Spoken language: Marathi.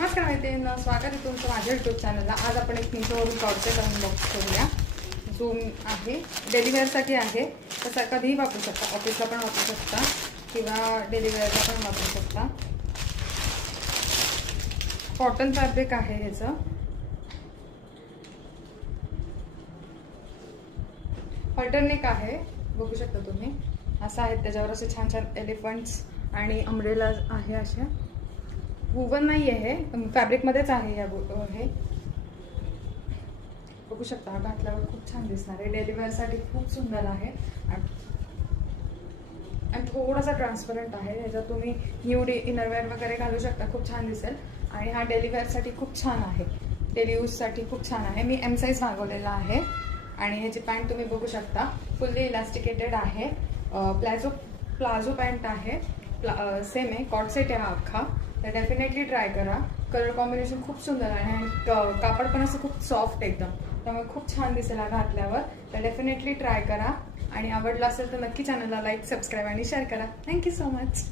नमस्कार मैत्रिणींनो, स्वागत आहे तुमचं माझ्या यूट्यूब चॅनलला। आज आपण एक मिशोवरून कॉर्सेट अनबॉक्स करूया। जो आहे डेली वेअरसाठी आहे, तसं कधीही वापरू शकता, ऑफिसला पण वापरू शकता किंवा डेली वेअरला पण वापरू शकता। कॉटन फॅब्रिक आहे ह्याचं। हॉल्टरनेक आहे, बघू शकता तुम्ही। असं आहे, त्याच्यावर असे छान छान एलिफंट्स आणि अम्ब्रेला आहे। अशा वुवन नाही आहे, फॅब्रिक मध्येच आहे। हे बघू शकता, घातल्यावर खूप छान दिसणार आहे। डेली वेअर साठी खूप सुंदर आहे आणि थोडासा ट्रान्सपरंट आहे। ह्याच्यात तुम्ही न्यूड इनरवेअर वगैरे घालू शकता, खूप छान दिसेल। आणि हा डेली वेअर साठी खूप छान आहे, डेली यूज साठी खूप छान आहे। मी एम साइज मागवलेला आहे आणि ह्याची पॅन्ट तुम्ही बघू शकता, फुल्ली इलास्टिकेटेड आहे। प्लाझो पॅन्ट आहे, सेम आहे, कॉर्डसेट आहे हा अख्खा। तर डेफिनेटली ट्राय करा, कलर कॉम्बिनेशन खूप सुंदर आहे आणि कापड पण असं खूप सॉफ्ट एकदम, त्यामुळे खूप छान दिसेल हा घातल्यावर। तर डेफिनेटली ट्राय करा आणि आवडला असेल तर नक्की चॅनलला लाईक, सबस्क्राईब आणि शेअर करा। Thank you so much.